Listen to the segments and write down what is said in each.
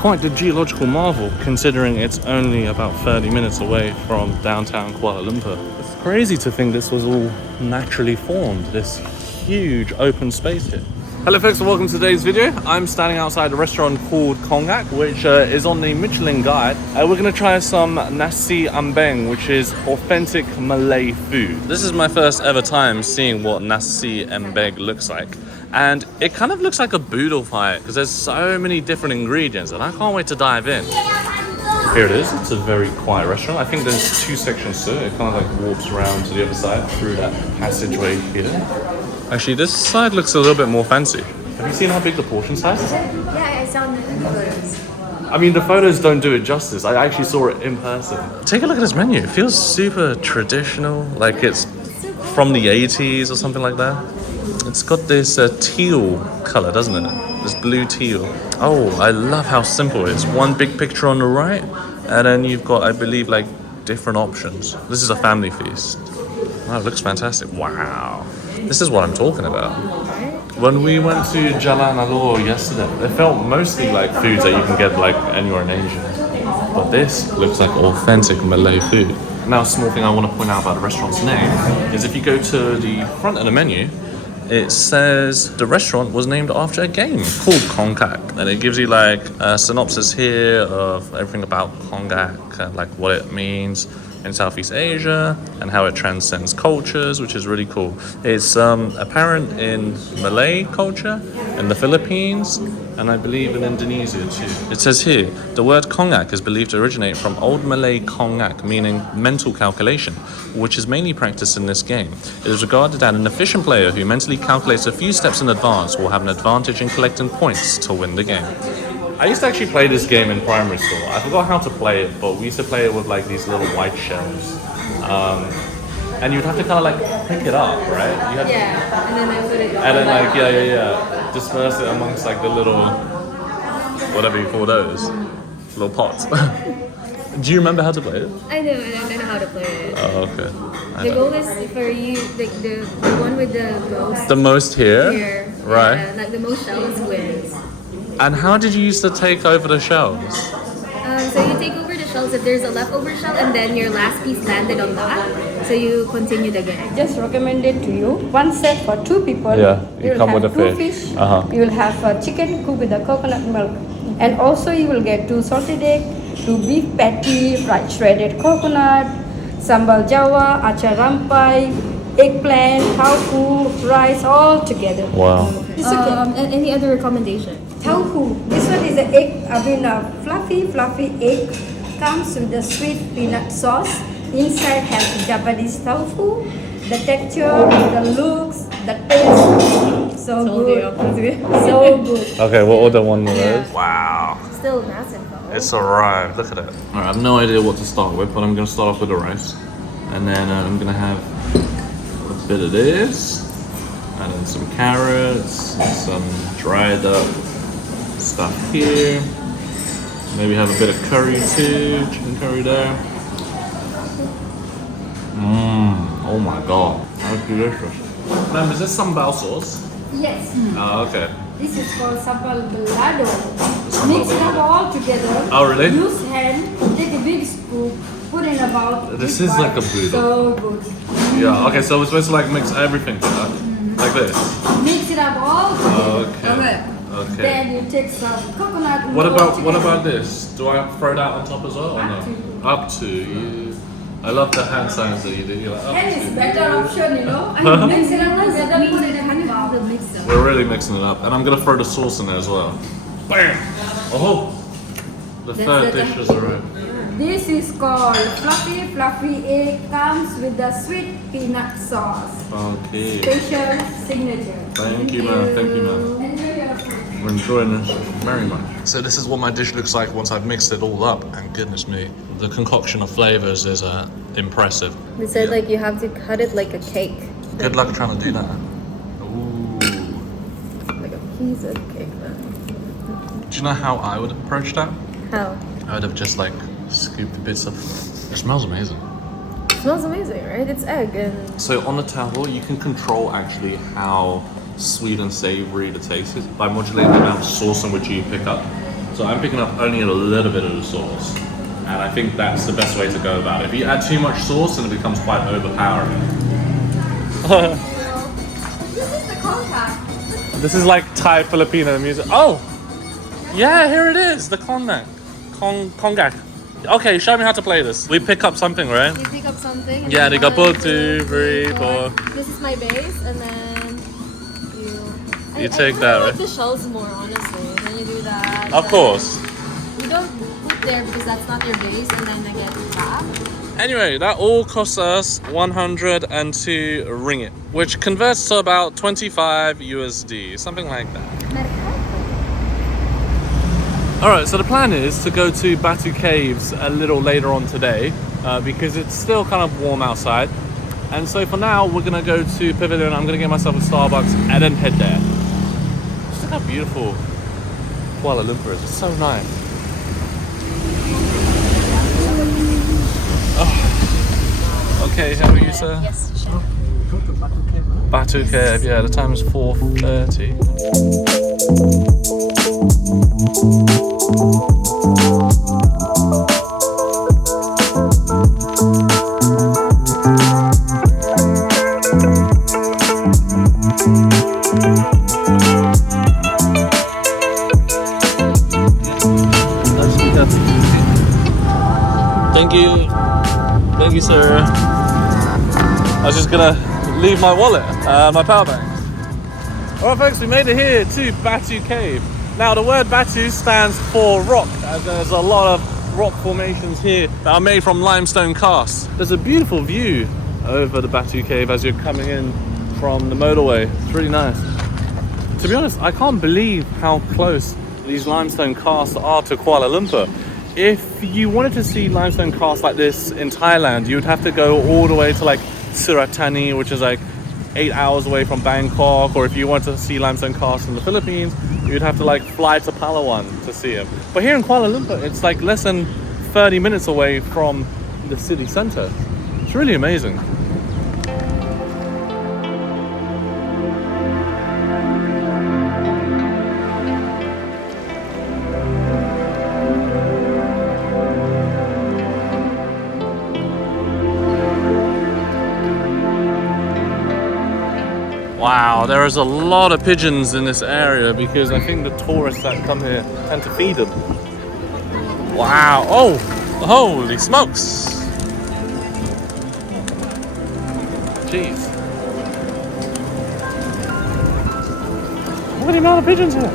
quite the geological marvel, considering it's only about 30 minutes away from downtown Kuala Lumpur. It's crazy to think this was all naturally formed, this huge open space here. Hello folks and welcome to today's video. I'm standing outside a restaurant called Kongak, which is on the Michelin guide. We're going to try some nasi ambeng, which is authentic Malay food. This is my first ever time seeing what nasi ambeng looks like. And it kind of looks like a boodle fight because there's so many different ingredients and I can't wait to dive in. Here it is. It's a very quiet restaurant. I think there's two sections to it. It kind of like warps around to the other side through that passageway here. Actually, this side looks a little bit more fancy. Have you seen how big the portion size is? Yeah, I saw the photos. I mean, the photos don't do it justice. I actually saw it in person. Take a look at this menu. It feels super traditional, like it's from the 80s or something like that. It's got this teal color, doesn't it? This blue teal. Oh, I love how simple it is. One big picture on the right, and then you've got, I believe, like different options. This is a family feast. Wow, it looks fantastic. Wow. This is what I'm talking about. When we went to Jalan Alor yesterday, it felt mostly like foods that you can get like anywhere in Asia. But this looks like authentic Malay food. Now, a small thing I want to point out about the restaurant's name is if you go to the front of the menu, it says the restaurant was named after a game called Kongak. And it gives you like a synopsis here of everything about Kongak, like what it means in Southeast Asia and how it transcends cultures, which is really cool. It's apparent in Malay culture, in the Philippines, and I believe in Indonesia too. It says here, the word Kongak is believed to originate from Old Malay Kongak, meaning mental calculation, which is mainly practiced in this game. It is regarded as an efficient player who mentally calculates a few steps in advance will have an advantage in collecting points to win the game. I used to actually play this game in primary school. I forgot how to play it, but we used to play it with like these little white shells. And you'd have to kind of like pick it up, right? And then I put it and then like, disperse it amongst like the little, whatever you call those, little pots. Do you remember how to play it? I know how to play it. Oh, okay. The goal is for you, like the one with the most. The most here? Right. Yeah, like the most shells wins. And how did you used to take over the shells? So you take over the shells if there's a leftover shell and then your last piece landed on that. So you continue the game. Just recommended to you, one set for two people. Yeah, you come will with have a two fish. You will have a chicken cooked with the coconut milk. And also you will get 2 salted egg, 2 beef patty, fried shredded coconut, sambal jawa, achar rampai, eggplant, tofu, rice, all together. Wow. It's okay. And any other recommendation? Tofu. This one is an egg, fluffy egg. Comes with the sweet peanut sauce. Inside has Japanese tofu. The texture, the looks, the taste. So good. So good. Okay, we'll order one of those. Wow. Still massive though. It's arrived. Look at it. Alright, I have no idea what to start with, but I'm going to start off with the rice. And then I'm going to have a bit of this. And then some carrots, and some dried up stuff here. Maybe have a bit of curry too, chicken curry there. Oh my god, that's delicious. Ma'am, is this sambal sauce? Yes. Oh, okay. This is called sambal balado. Sambal Mix it up balado. all together. Oh, really? Use hand, take a big scoop, put in about. This is like a boodle. So good. Yeah, okay, so we're supposed to like mix everything together. Like this. Mix it up all together. Okay. Then you take some coconut. What milk about this? Do I throw that on top as well or no? Up to you. I love the hand signs that you do. You're like, up Hand is to. better option, you know. And mix it up together, put it in the bowl. We're really mixing it up, and I'm gonna throw the sauce in there as well. Bam! Oh, the third dish has arrived. This is called fluffy egg. Comes with the sweet peanut sauce. Okay. Special signature. Thank you, ma'am. Thank you, ma'am. Enjoy your food. We're enjoying this very much. So this is what my dish looks like once I've mixed it all up, and goodness me, the concoction of flavors is impressive. They said like you have to cut it like a cake. Good luck trying to do that. Ooh. Like a piece of cake. Do you know how I would approach that? How? I would have just like scooped bits of. It smells amazing. It smells amazing, right? It's egg and. So on the towel, you can control actually how sweet and savory the taste is by modulating the amount of sauce in which you pick up. So I'm picking up only a little bit of the sauce. And I think that's the best way to go about it. If you add too much sauce, then it becomes quite overpowering. This is the contact. This is like Thai Filipino music. Oh! Yeah, here it is, the konjac. Konjac. Okay, show me how to play this. We pick up something, right? You pick up something. And Yeah, then they go 1, 2, 3, 4. This is my base, and then You take that, I right? like the shells more, honestly. Then you do that. Of then course. You don't put there because that's not your base, and then I get back. Anyway, that all cost us 102 ringgit, which converts to about 25 USD, something like that. Alright, so the plan is to go to Batu Caves a little later on today because it's still kind of warm outside. And so for now, we're going to go to Pavilion. I'm going to get myself a Starbucks and then head there. Just look how beautiful Kuala Lumpur is. It's so nice. Oh. Okay, how are you, sir? Yes, sure. Batu Cave, yeah, the time is 4:30. Thank you, sir. I was just gonna leave my wallet, my power bank. Alright folks, we made it here to Batu Cave. Now the word Batu stands for rock, as there's a lot of rock formations here that are made from limestone casts. There's a beautiful view over the Batu Cave as you're coming in from the motorway. It's really nice. To be honest, I can't believe how close these limestone casts are to Kuala Lumpur. If you wanted to see limestone casts like this in Thailand, you would have to go all the way to like Surat Thani, which is like 8 hours away from Bangkok, or if you want to see limestone casts in the Philippines, you'd have to like fly to Palawan to see them. But here in Kuala Lumpur, it's like less than 30 minutes away from the city center. It's really amazing. Wow, there is a lot of pigeons in this area because I think the tourists that come here tend to feed them. Wow, oh, holy smokes. Jeez. Look at the amount of pigeons here.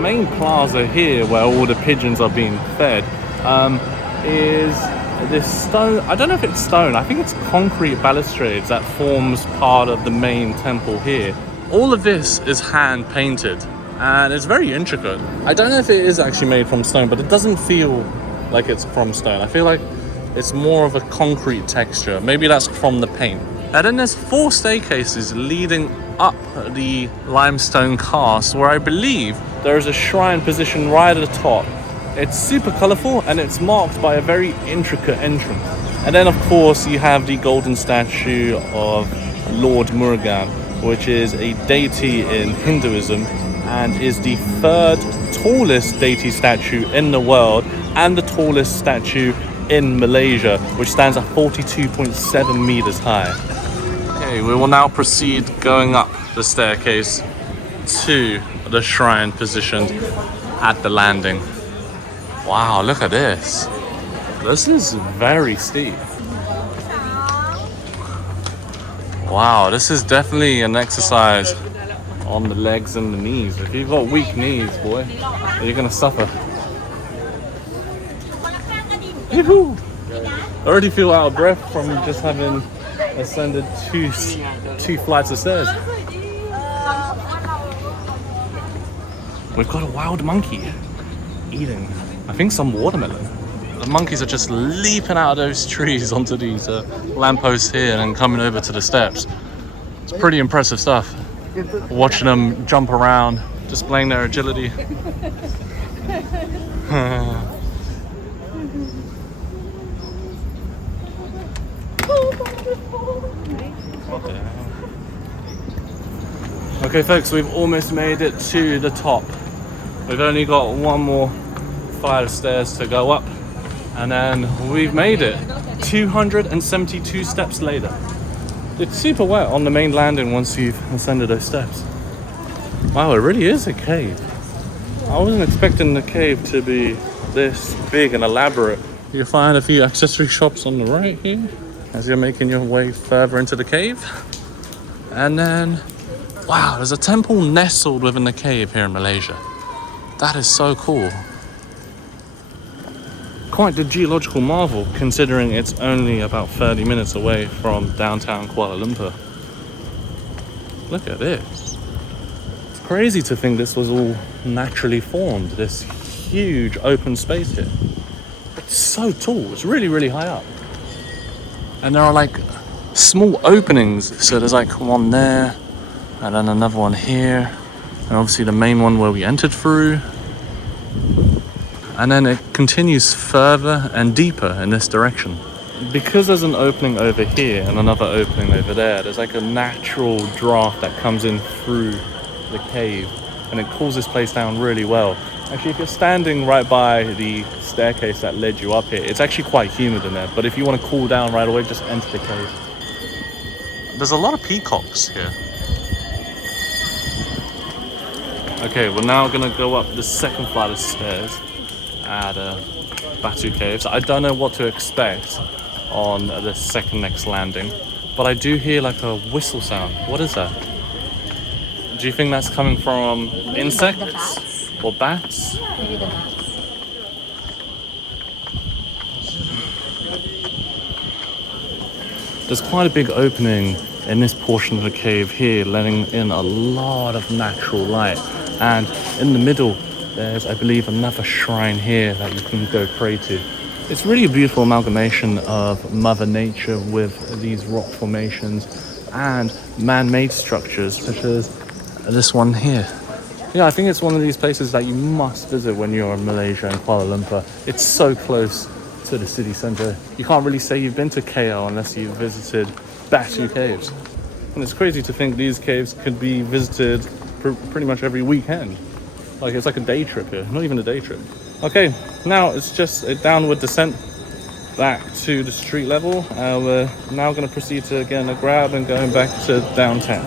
Main plaza here where all the pigeons are being fed is this stone. I don't know if it's stone, I think it's concrete balustrades that forms part of the main temple here. All of this is hand painted and it's very intricate. I don't know if it is actually made from stone, but it doesn't feel like it's from stone. I feel like it's more of a concrete texture. Maybe that's from the paint. And then there's 4 staircases leading up the limestone cast where I believe there is a shrine positioned right at the top. It's super colorful and it's marked by a very intricate entrance. And then of course you have the golden statue of Lord Mergim, which is a deity in Hinduism and is the 3rd tallest deity statue in the world and the tallest statue in Malaysia, which stands at 42.7 meters high. Okay, we will now proceed going up the staircase to the shrine positioned at the landing. Wow, look at this. This is very steep. Wow, this is definitely an exercise on the legs and the knees. If you've got weak knees, boy, you're gonna suffer. Yoo-hoo! I already feel out of breath from just having ascended two flights of stairs. We've got a wild monkey eating, I think, some watermelon. The monkeys are just leaping out of those trees onto these lampposts here and then coming over to the steps. It's pretty impressive stuff. Watching them jump around, displaying their agility. Okay folks, we've almost made it to the top. We've only got one more flight of stairs to go up, and then we've made it. 272 steps later. It's super wet on the main landing once you've ascended those steps. Wow, it really is a cave. I wasn't expecting the cave to be this big and elaborate. You find a few accessory shops on the right here as you're making your way further into the cave. And then, wow, there's a temple nestled within the cave here in Malaysia. That is so cool. Quite the geological marvel, considering it's only about 30 minutes away from downtown Kuala Lumpur. Look at this. It's crazy to think this was all naturally formed, this huge open space here. It's so tall, it's really, really high up. And there are like small openings, so there's like one there, and then another one here, and obviously the main one where we entered through. And then it continues further and deeper in this direction. Because there's an opening over here and another opening over there, there's like a natural draft that comes in through the cave, and it cools this place down really well. Actually, if you're standing right by the staircase that led you up here, it's actually quite humid in there, but if you want to cool down right away, just enter the cave. There's a lot of peacocks here. Okay, we're now gonna go up the second flight of stairs at Batu Caves. I don't know what to expect on the second next landing, but I do hear like a whistle sound. What is that? Do you think that's coming from insects or bats? Maybe the bats. There's quite a big opening in this portion of the cave here, letting in a lot of natural light, and in the middle there's, I believe, another shrine here that you can go pray to. It's really a beautiful amalgamation of Mother Nature with these rock formations and man-made structures, such as this one here. Yeah, I think it's one of these places that you must visit when you're in Malaysia and Kuala Lumpur. It's so close to the city centre. You can't really say you've been to KL unless you've visited Batu Caves. And it's crazy to think these caves could be visited pretty much every weekend. Like, it's like a day trip here, not even a day trip. Okay, now it's just a downward descent back to the street level. We're now going to proceed to getting a grab and going back to downtown.